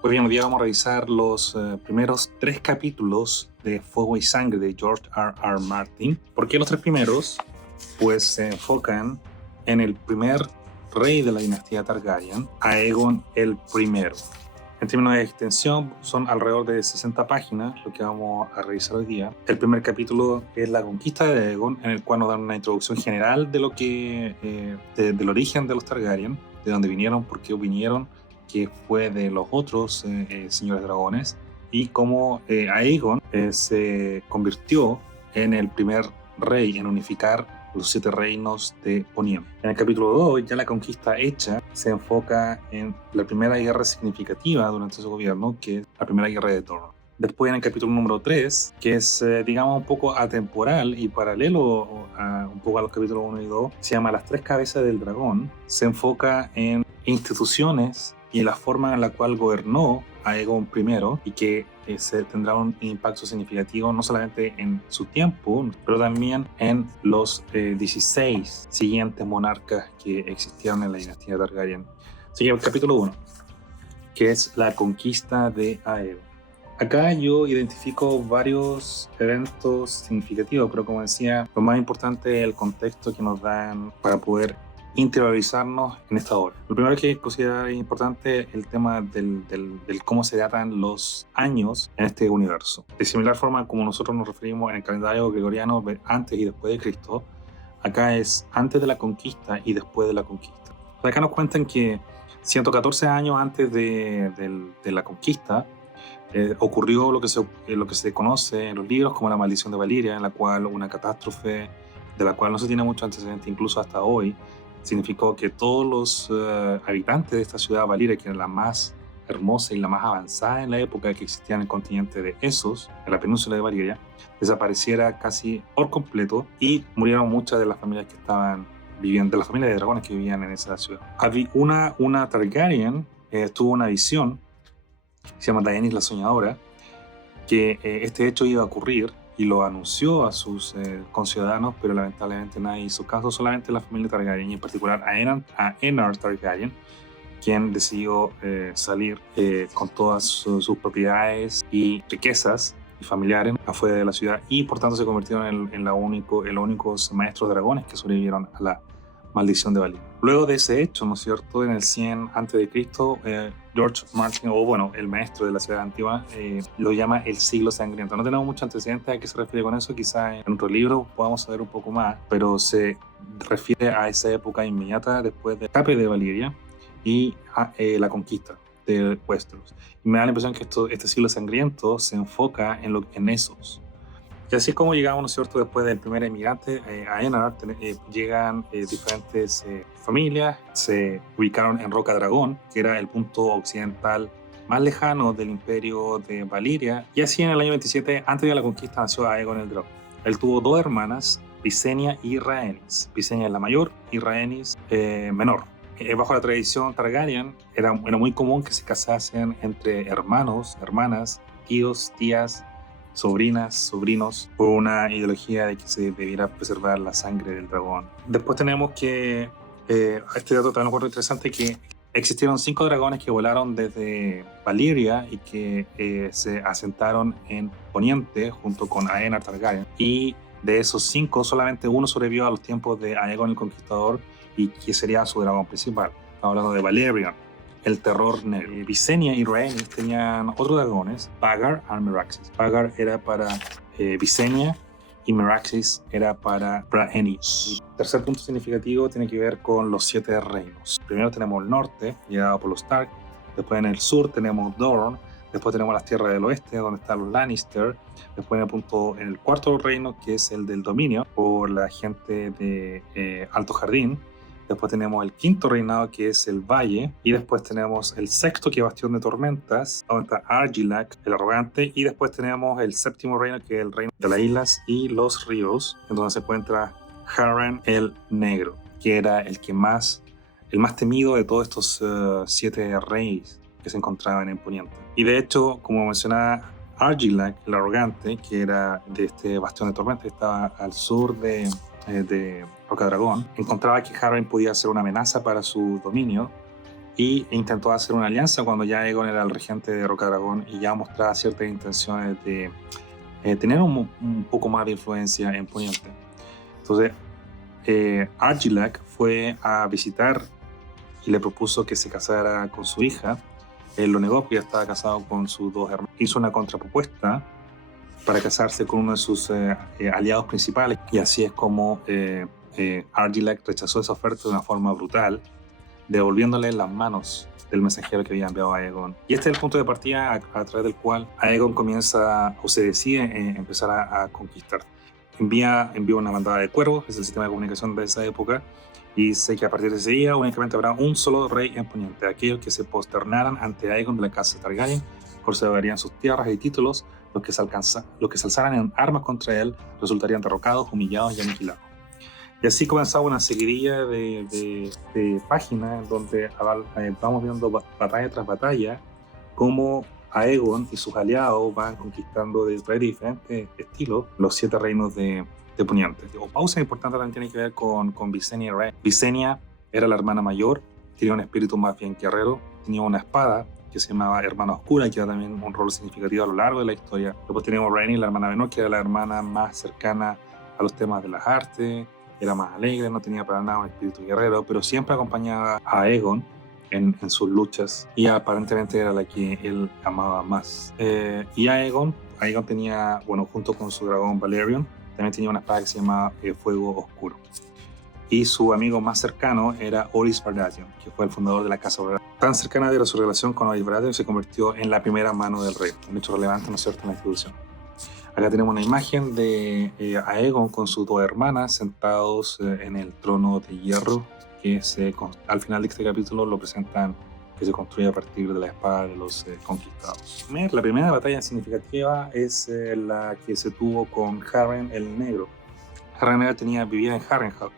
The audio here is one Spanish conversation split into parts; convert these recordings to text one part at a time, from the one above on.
Pues bien, hoy día vamos a revisar los primeros 3 capítulos de Fuego y Sangre de George R.R. Martin. ¿Por qué los 3 primeros? Pues se enfocan en el primer rey de la dinastía Targaryen, Aegon el Primero. En términos de extensión, son alrededor de 60 páginas lo que vamos a revisar hoy día. El primer capítulo es la conquista de Aegon, en el cual nos dan una introducción general de lo que del origen de los Targaryen, de dónde vinieron, por qué vinieron, que fue de los otros señores dragones, y cómo Aegon se convirtió en el primer rey en unificar los 7 reinos de Poniente. En el capítulo 2, ya la conquista hecha, se enfoca en la primera guerra significativa durante su gobierno, que es la primera guerra de Dorne. Después, en el capítulo número 3, que es, digamos, un poco atemporal y paralelo un poco a los capítulos 1 y 2, se llama Las 3 cabezas del dragón, se enfoca en instituciones y la forma en la cual gobernó Aegon I y que se tendrá un impacto significativo no solamente en su tiempo, pero también en los 16 siguientes monarcas que existieron en la dinastía Targaryen. Así que el capítulo 1, que es la conquista de Aegon. Acá yo identifico varios eventos significativos, pero como decía, lo más importante es el contexto que nos dan para poder interiorizarnos en esta obra. Lo primero que considerar importante es el tema del cómo se datan los años en este universo. De similar forma como nosotros nos referimos en el calendario gregoriano antes y después de Cristo, acá es antes de la conquista y después de la conquista. Acá nos cuentan que 114 años antes de la conquista ocurrió lo que se conoce en los libros como la maldición de Valyria, en la cual una catástrofe de la cual no se tiene mucho antecedente incluso hasta hoy, significó que todos los habitantes de esta ciudad Valyria, que era la más hermosa y la más avanzada en la época que existía en el continente de Essos, en la península de Valyria, desapareciera casi por completo y murieron muchas de las familias que estaban viviendo, de las familias de dragones que vivían en esa ciudad. Había una Targaryen tuvo una visión, se llama Daenerys la Soñadora, que este hecho iba a ocurrir y lo anunció a sus conciudadanos, pero lamentablemente nadie hizo caso, solamente la familia Targaryen y en particular a Aenar Targaryen, quien decidió salir con todas sus propiedades y riquezas y familiares afuera de la ciudad y por tanto se convirtieron en los únicos maestros dragones que sobrevivieron a la maldición de Valyria. Luego de ese hecho, ¿no es cierto?, en el 100 a.C., George Martin, o bueno, el maestro de la ciudad antigua, lo llama el siglo sangriento. No tenemos mucho antecedente a qué se refiere con eso, quizás en otro libro podamos saber un poco más, pero se refiere a esa época inmediata después del escape de Valyria y a la conquista de Westeros. Y me da la impresión que este siglo sangriento se enfoca en esos. Y así es como llegamos, ¿no es cierto?, después del primer emigrante a Enar, llegan diferentes familias, se ubicaron en Roca Dragón, que era el punto occidental más lejano del imperio de Valyria, y así en el año 27, antes de la conquista, nació Aegon el Dragón. Él tuvo 2 hermanas, Visenya y Rhaenys. Visenya es la mayor y Rhaenys menor. Bajo la tradición Targaryen, era muy común que se casasen entre hermanos, hermanas, tíos, tías, sobrinas, sobrinos, por una ideología de que se debiera preservar la sangre del dragón. Después tenemos que, este dato también lo encuentro interesante, que existieron 5 dragones que volaron desde Valyria y que se asentaron en Poniente junto con Aenar Targaryen. Y de esos 5, solamente uno sobrevivió a los tiempos de Aegon el Conquistador y que sería su dragón principal. Estamos hablando de Valerion, el terror negro. Visenya y Rhaenys tenían otros dragones, Vhagar y Meraxes. Vhagar era para Visenya y Meraxes era para Rhaenys. El tercer punto significativo tiene que ver con los 7 reinos. Primero tenemos el norte, liderado por los Stark. Después en el sur tenemos Dorne. Después tenemos las tierras del oeste, donde están los Lannister. Después en el cuarto reino, que es el del dominio, por la gente de Alto Jardín. Después tenemos el quinto reinado, que es el Valle. Y después tenemos el sexto, que es Bastión de Tormentas, donde está Argilac, el arrogante. Y después tenemos el séptimo reino, que es el reino de las islas y los ríos, en donde se encuentra Harren el Negro, que era el más temido de todos estos 7 reyes que se encontraban en Poniente. Y de hecho, como mencionaba, Argilac, el arrogante, que era de este Bastión de Tormentas, que estaba al sur de Roca Dragón, encontraba que Harren podía ser una amenaza para su dominio y intentó hacer una alianza cuando ya Aegon era el regente de Rocadragón y ya mostraba ciertas intenciones de tener un poco más de influencia en Poniente. Entonces, Argilac fue a visitar y le propuso que se casara con su hija. Él lo negó porque ya estaba casado con sus dos hermanos. Hizo una contrapropuesta para casarse con uno de sus aliados principales, y así es como Argilac rechazó esa oferta de una forma brutal, devolviéndole las manos del mensajero que había enviado a Aegon. Y este es el punto de partida a través del cual Aegon comienza o se decide empezar a conquistar. Envía una bandada de cuervos, que es el sistema de comunicación de esa época, y dice que a partir de ese día únicamente habrá un solo rey en Poniente. Aquellos que se posternaran ante Aegon de la casa Targaryen conservarían sus tierras y títulos. Los que se alzaran en armas contra él resultarían derrocados, humillados y aniquilados. Y así comenzaba una seguidilla de páginas en donde vamos viendo batalla tras batalla cómo Aegon y sus aliados van conquistando de diferentes estilos los 7 reinos de Poniente. O pausa importante también tiene que ver con Visenya y Rhaenys. Visenya era la hermana mayor, tenía un espíritu más bien guerrero, tenía una espada que se llamaba Hermana Oscura, y que era también un rol significativo a lo largo de la historia. Después teníamos Rhaenys, la hermana menor, que era la hermana más cercana a los temas de las artes, era más alegre, no tenía para nada un espíritu guerrero, pero siempre acompañaba a Aegon en sus luchas, y aparentemente era la que él amaba más. Y Aegon tenía, bueno, junto con su dragón Valerion, también tenía una espada que se llamaba Fuego Oscuro. Y su amigo más cercano era Orys Baratheon, que fue el fundador de la Casa Baratheon. Tan cercana era su relación con Orys Baratheon que se convirtió en la primera mano del rey, un hecho relevante, ¿no es cierto?, en la institución. Acá tenemos una imagen de Aegon con sus 2 hermanas sentados en el trono de hierro, que al final de este capítulo lo presentan, que se construye a partir de la espada de los conquistados. La primera batalla significativa es la que se tuvo con Harren el Negro. Harren el Negro vivía en Harrenhal,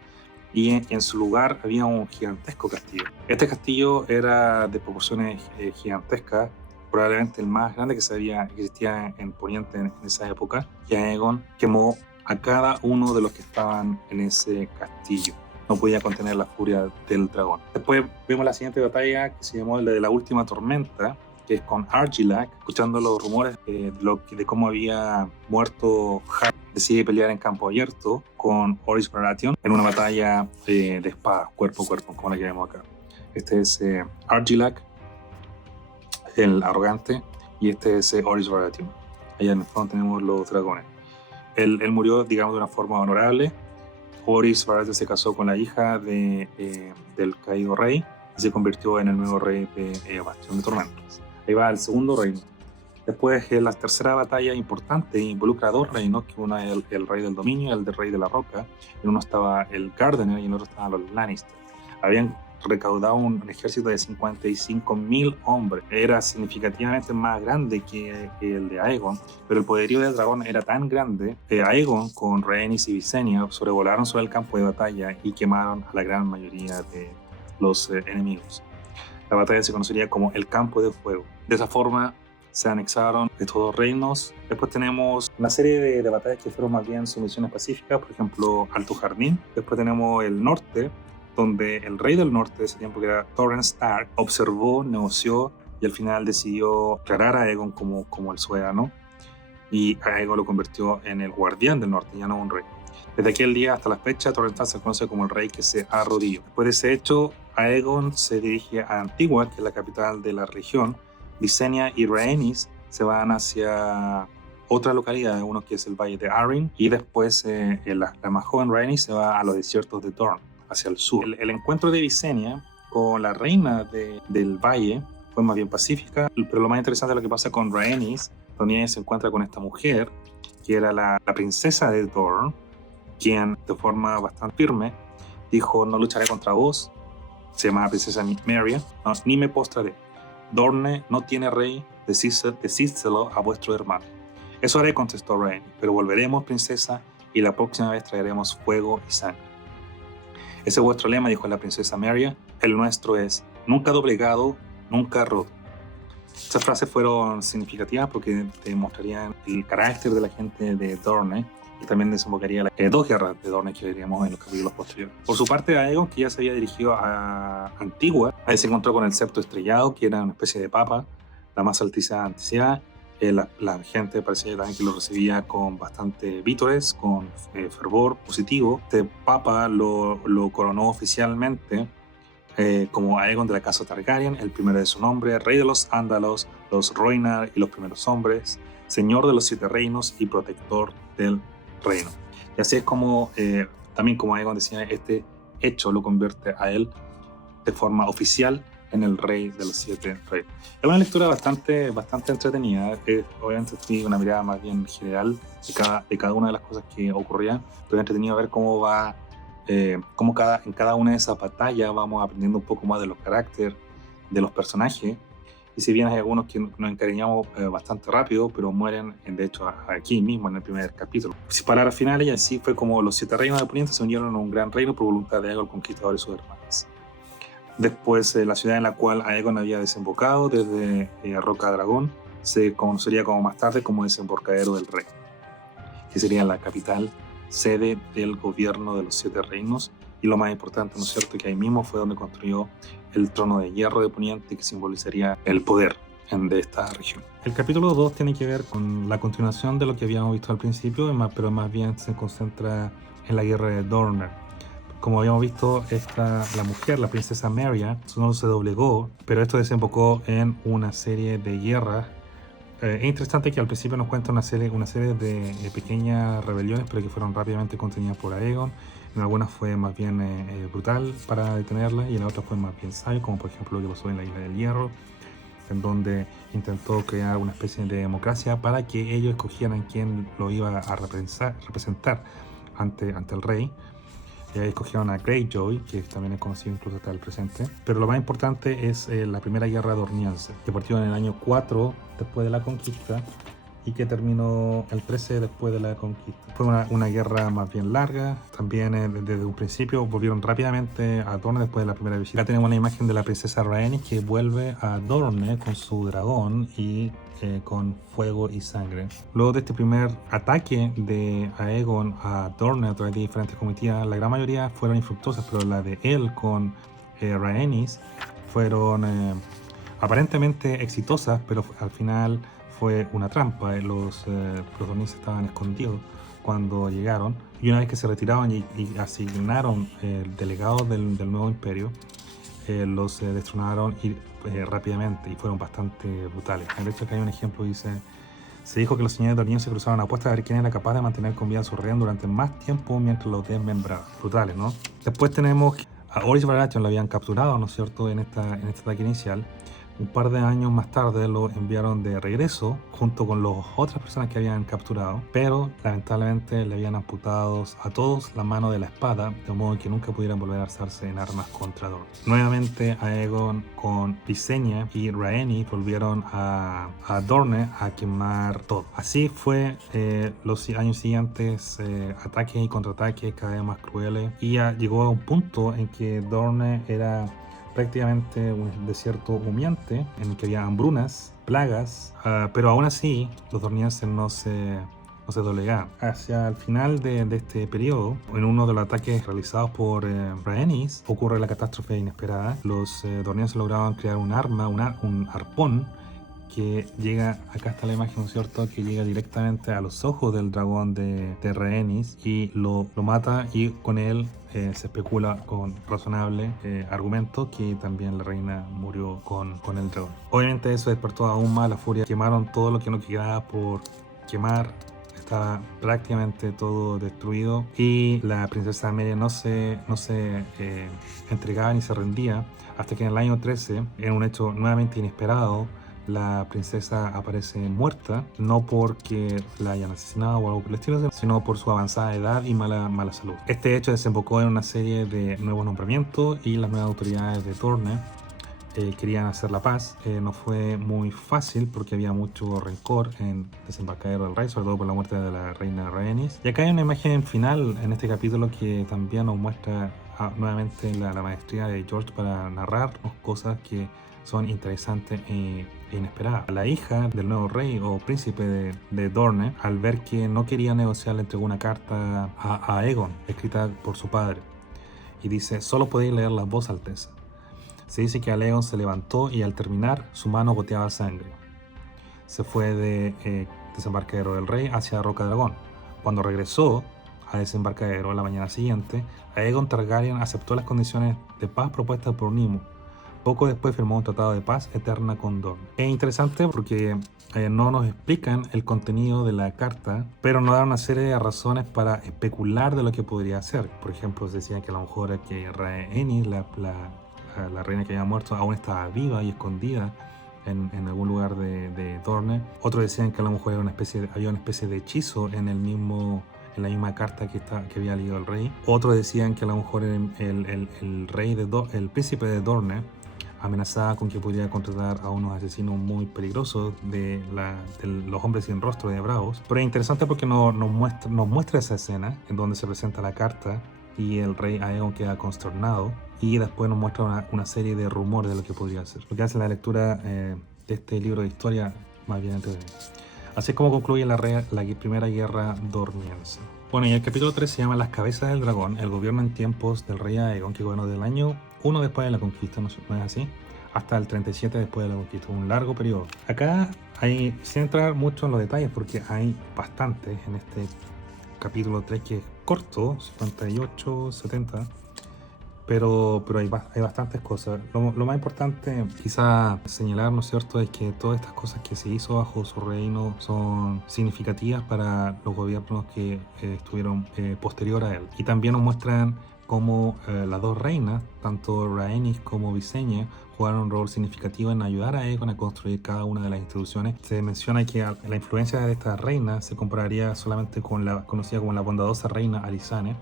y en su lugar había un gigantesco castillo. Este castillo era de proporciones gigantescas, probablemente el más grande que existía en Poniente en esa época, y Aegon quemó a cada uno de los que estaban en ese castillo. No podía contener la furia del dragón. Después vemos la siguiente batalla, que se llamó la de la última tormenta, que es con Argilac, escuchando los rumores de cómo había muerto Harren. Decide pelear en campo abierto con Orys Baratheon en una batalla de espada, cuerpo a cuerpo, como la que vemos acá. Este es Argilac, el arrogante, y este es Orys Baratheon. Allá en el fondo tenemos los dragones. Él murió, digamos, de una forma honorable. Orys Baratheon se casó con la hija del caído rey y se convirtió en el nuevo rey de Bastión de Tormentas. Ahí va el segundo reino. Después, la tercera batalla importante involucra a 2 reinos, que uno es el rey del dominio y el del rey de la roca. En uno estaba el Gardener y en el otro estaban los Lannister. Habían recaudado un ejército de 55.000 hombres. Era significativamente más grande que el de Aegon, pero el poderío del dragón era tan grande que Aegon con Rhaenys y Visenya sobrevolaron sobre el campo de batalla y quemaron a la gran mayoría de los enemigos. La batalla se conocería como el Campo de Fuego. De esa forma se anexaron estos 2 reinos. Después tenemos una serie de batallas que fueron más bien sumisiones pacíficas, por ejemplo, Alto Jardín. Después tenemos el norte, donde el rey del norte de ese tiempo, que era Torrent Stark, observó, negoció y al final decidió declarar a Aegon como el soberano, y a Aegon lo convirtió en el guardián del norte, ya no un rey. Desde aquel día hasta la fecha, Torrent Stark se conoce como el rey que se arrodilló. Después de ese hecho, Aegon se dirige a Antigua, que es la capital de la región. Visenya y Rhaenys se van hacia otra localidad, uno que es el Valle de Arryn, y después la más joven Rhaenys se va a los desiertos de Dorne, hacia el sur. El encuentro de Visenya con la reina del Valle fue más bien pacífica, pero lo más interesante es lo que pasa con Rhaenys, donde ella se encuentra con esta mujer, que era la princesa de Dorne, quien de forma bastante firme dijo: no lucharé contra vos. Se llamaba princesa Meria. No, ni me postraré. Dorne no tiene rey, decídselo a vuestro hermano. Eso haré, contestó Rhaenys, pero volveremos, princesa, y la próxima vez traeremos fuego y sangre. Ese es vuestro lema, dijo la princesa Meria. El nuestro es: nunca doblegado, nunca roto. Estas frases fueron significativas porque demostrarían el carácter de la gente de Dorne, y también desembocaría las 2 guerras de Dorne que veríamos en los capítulos posteriores. Por su parte, Aegon, que ya se había dirigido a Antigua, Ahí se encontró con el septo estrellado, que era una especie de papa, la más altísima. La gente parecía también que lo recibía con bastante vítores, con fervor positivo. Este papa lo coronó oficialmente como Aegon de la casa Targaryen, el primero de su nombre, rey de los Ándalos, los Rhoynar y los primeros hombres, señor de los 7 reinos y protector del reino. Y así es como, también como Aegon decía, este hecho lo convierte a él de forma oficial en el rey de los 7 reyes. Es una lectura bastante entretenida. Obviamente tiene una mirada más bien general de cada una de las cosas que ocurrían, pero es entretenido ver cómo va, cómo en cada una de esas batallas vamos aprendiendo un poco más de los caracteres, de los personajes. Y si bien hay algunos que nos encariñamos bastante rápido, pero mueren, de hecho, aquí mismo en el primer capítulo. Sin palabras finales, y así fue como los 7 reinos de Poniente se unieron a un gran reino por voluntad de Aegon el Conquistador y sus hermanas. Después, la ciudad en la cual Aegon había desembocado desde Roca Dragón se conocería como más tarde como Desembarcadero del Rey, que sería la capital, sede del gobierno de los 7 reinos, y lo más importante, ¿no es cierto?, que ahí mismo fue donde construyó el trono de hierro de Poniente, que simbolizaría el poder de esta región. El capítulo 2 tiene que ver con la continuación de lo que habíamos visto al principio, pero más bien se concentra en la guerra de Dorne. Como habíamos visto, la mujer, la princesa Merya, no se doblegó, pero esto desembocó en una serie de guerras. Es interesante que al principio nos cuenta una serie de pequeñas rebeliones, pero que fueron rápidamente contenidas por Aegon. En algunas fue más bien brutal para detenerla, y en otras fue más bien sabio, como por ejemplo lo que pasó en la Isla del Hierro, en donde intentó crear una especie de democracia para que ellos escogieran quién lo iba a representar ante el rey. Y ahí escogieron a Greyjoy, que también es conocido incluso hasta el presente. Pero lo más importante es la primera guerra dorniense, que partió en el año 4 después de la conquista y que terminó el 13 después de la conquista. Fue una guerra más bien larga. También desde un principio volvieron rápidamente a Dorne después de la primera visita. Acá tenemos una imagen de la princesa Rhaenys que vuelve a Dorne con su dragón y con fuego y sangre. Luego de este primer ataque de Aegon a Dorne a través de diferentes comitivas, la gran mayoría fueron infructuosas, pero la de él con Rhaenys fueron aparentemente exitosas, pero al final fue una trampa. Los dornienses estaban escondidos cuando llegaron, y una vez que se retiraron y asignaron delegados del nuevo imperio, los destronaron rápidamente, y fueron bastante brutales. De hecho, acá hay un ejemplo, se dijo que los señores dornienses cruzaron apuestas a ver quién era capaz de mantener con vida a su rey durante más tiempo mientras los desmembraban. Brutales, ¿no? Después tenemos a Orys Baratheon, lo habían capturado, ¿no es cierto?, en este ataque inicial. Un par de años más tarde lo enviaron de regreso junto con las otras personas que habían capturado, pero lamentablemente le habían amputado a todos la mano de la espada, de modo que nunca pudieran volver a alzarse en armas contra Dorne. Nuevamente Aegon con Visenya y Rhaenys volvieron a Dorne a quemar todo. Así fue los años siguientes, ataques y contraataques cada vez más crueles, y llegó a un punto en que Dorne era prácticamente un desierto humeante en el que había hambrunas, plagas, pero aún así los dornienses no se doblegaban. Hacia el final de este periodo, en uno de los ataques realizados por Rhaenys, ocurre la catástrofe inesperada. Los dornienses lograban crear un arma, un arpón, que llega, acá está la imagen, ¿cierto?, que llega directamente a los ojos del dragón de Rhaenys y lo mata, y con él se especula con razonable argumento que también la reina murió con el dragón. Obviamente eso despertó aún más la furia. Quemaron todo lo que no quedaba por quemar. Estaba prácticamente todo destruido, y la princesa Merya no se entregaba ni se rendía, hasta que en el año 13, en un hecho nuevamente inesperado, la princesa aparece muerta, no porque la hayan asesinado o algo por el estilo, sino por su avanzada edad y mala salud. Este hecho desembocó en una serie de nuevos nombramientos, y las nuevas autoridades de Dorne querían hacer la paz. No fue muy fácil porque había mucho rencor en Desembarcadero del Rey, sobre todo por la muerte de la reina Rhaenys. Y acá hay una imagen final en este capítulo que también nos muestra nuevamente la maestría de George para narrarnos cosas que son interesantes e inesperadas. La hija del nuevo rey o príncipe de Dorne, al ver que no quería negociar, le entregó una carta a Aegon, escrita por su padre, y dice: solo podéis leer la voz, Alteza. Se dice que Aegon se levantó y al terminar su mano goteaba sangre. Se fue de Desembarcadero del Rey hacia Roca Dragón. Cuando regresó a Desembarcadero la mañana siguiente, Aegon Targaryen aceptó las condiciones de paz propuestas por Nimo. Poco después firmó un tratado de paz eterna con Dorne. Es interesante porque no nos explican el contenido de la carta, pero nos dan una serie de razones para especular de lo que podría ser. Por ejemplo, se decía que a lo mejor que Rhaenys, la reina que había muerto, aún estaba viva y escondida en algún lugar de Dorne. Otros decían que a lo mejor había una especie de hechizo en la misma carta que había leído el rey. Otros decían que a lo mejor el príncipe de Dorne amenazaba con que podría contratar a unos asesinos muy peligrosos de los hombres sin rostro de Bravos. Pero es interesante porque nos muestra esa escena en donde se presenta la carta y el rey Aegon queda consternado, y después nos muestra una serie de rumores de lo que podría ser. Lo que hace la lectura de este libro de historia más bien entretenido. Así es como concluye la primera guerra dormiense. Bueno, y el capítulo 3 se llama Las cabezas del dragón, el gobierno en tiempos del rey Aegon, que gobernó del año 1 después de la conquista, ¿no es así? Hasta el 37 después de la conquista, un largo periodo. Acá sin entrar mucho en los detalles, porque hay bastantes en este capítulo 3 que es corto, 58, 70, pero hay bastantes cosas. Lo más importante quizá señalar, ¿no es cierto?, es que todas estas cosas que se hizo bajo su reino son significativas para los gobiernos que estuvieron posterior a él. Y también nos muestran cómo las dos reinas, tanto Rhaenys como Visenya, jugaron un rol significativo en ayudar a Aegon a construir cada una de las instituciones. Se menciona que la influencia de esta reina se compararía solamente con la conocida como la bondadosa reina Alysanne,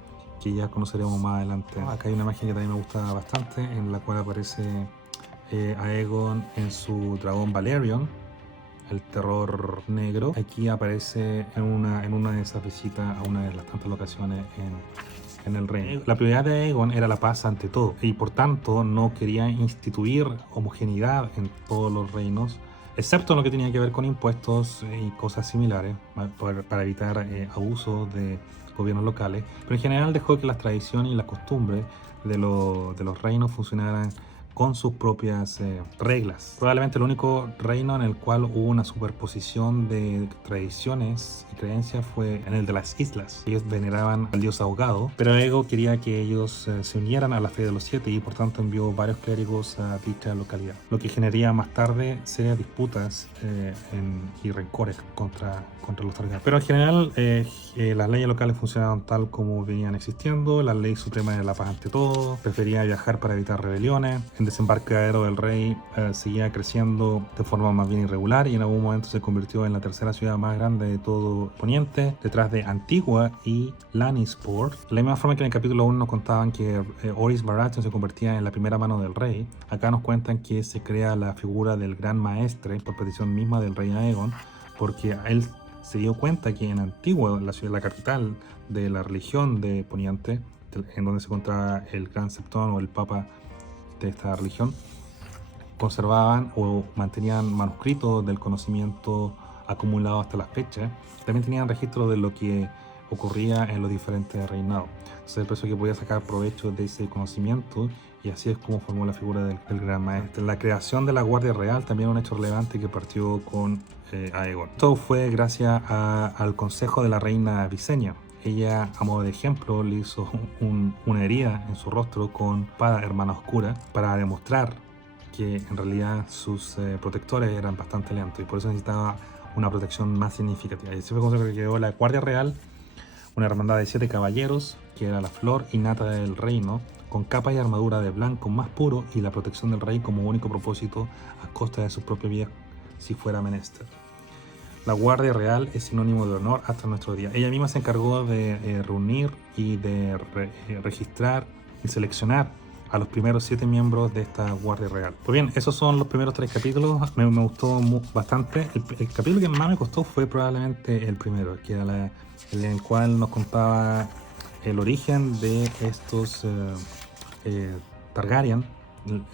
que ya conoceremos más adelante. Acá hay una imagen que también me gusta bastante, en la cual aparece Aegon en su dragón Valerion, el terror negro. Aquí aparece en una de esas visitas a una de las tantas locaciones en el reino. La prioridad de Aegon era la paz ante todo, y por tanto no quería instituir homogeneidad en todos los reinos, excepto en lo que tenía que ver con impuestos y cosas similares, para evitar abusos de gobiernos locales. Pero en general dejó que las tradiciones y las costumbres de los reinos funcionaran con sus propias reglas. Probablemente el único reino en el cual hubo una superposición de tradiciones y creencias fue en el de las islas. Ellos veneraban al dios ahogado, pero Aegon quería que ellos se unieran a la fe de los siete, y por tanto envió varios clérigos a dicha localidad, lo que generaría más tarde serias disputas y rencores contra los Targaryen. Pero en general las leyes locales funcionaban tal como venían existiendo. La ley suprema de la paz ante todo, prefería viajar para evitar rebeliones. En Desembarcadero del Rey seguía creciendo de forma más bien irregular, y en algún momento se convirtió en la tercera ciudad más grande de todo Poniente, detrás de Antigua y Lannisport. De la misma forma que en el capítulo 1 nos contaban que Orys Baratheon se convertía en la primera mano del rey, acá nos cuentan que se crea la figura del Gran Maestre por petición misma del rey Aegon, porque él se dio cuenta que en Antigua, la capital de la religión de Poniente, en donde se encontraba el Gran Septón o el Papa de esta religión, conservaban o mantenían manuscritos del conocimiento acumulado hasta las fechas. También tenían registro de lo que ocurría en los diferentes reinados. Entonces el preso que podía sacar provecho de ese conocimiento, y así es como formó la figura del Gran Maestre. La creación de la Guardia Real también es un hecho relevante que partió con Aegon. Esto fue gracias al consejo de la reina Visenya. Ella, a modo de ejemplo, le hizo una herida en su rostro con espada hermana oscura para demostrar que en realidad sus protectores eran bastante lentos, y por eso necesitaba una protección más significativa. Y así fue como se creó la Guardia Real, una hermandad de 7 caballeros que era la flor y nata del reino, con capa y armadura de blanco más puro, y la protección del rey como único propósito a costa de su propia vida si fuera menester. La Guardia Real es sinónimo de honor hasta nuestro día. Ella misma se encargó de reunir y de registrar y seleccionar a los primeros 7 miembros de esta Guardia Real. Pues bien, esos son los primeros 3 capítulos. Me gustó bastante. El capítulo que más me costó fue probablemente el primero, que era en el cual nos contaba el origen de estos Targaryen,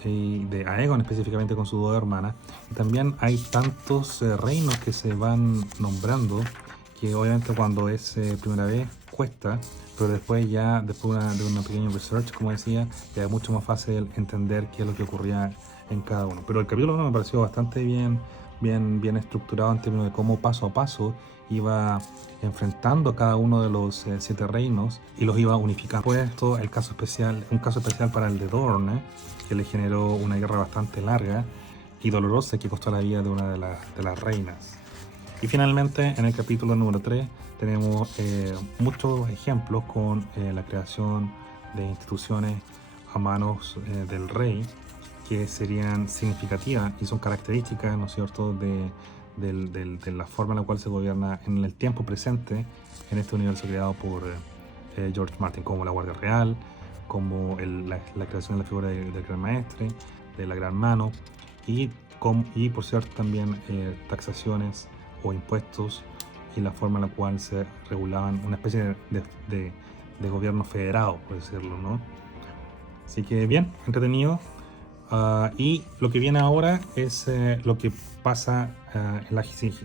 y de Aegon específicamente con sus 2 hermanas. Y también hay tantos reinos que se van nombrando, que obviamente cuando es primera vez, cuesta, pero después ya, después de una pequeña research, como decía, ya es mucho más fácil entender qué es lo que ocurría en cada uno. Pero el capítulo 1 me pareció bastante bien estructurado en términos de cómo paso a paso iba enfrentando a cada uno de los 7 reinos y los iba unificando. Después esto, un caso especial para el de Dorne, que le generó una guerra bastante larga y dolorosa que costó la vida de una de las reinas. Y finalmente, en el capítulo número 3, tenemos muchos ejemplos con la creación de instituciones a manos del rey, que serían significativas y son características, ¿no es cierto?, de la forma en la cual se gobierna en el tiempo presente en este universo creado por George Martin, como la Guardia Real, como la creación de la figura del Gran Maestre, de la Gran Mano, y por cierto también taxaciones o impuestos y la forma en la cual se regulaban una especie de gobierno federado, por decirlo, ¿no? Así que bien, entretenido. Y lo que viene ahora es lo que pasa en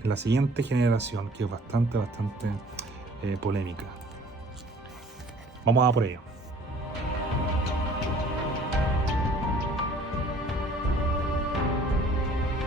la siguiente generación, que es bastante polémica. Vamos a por ello.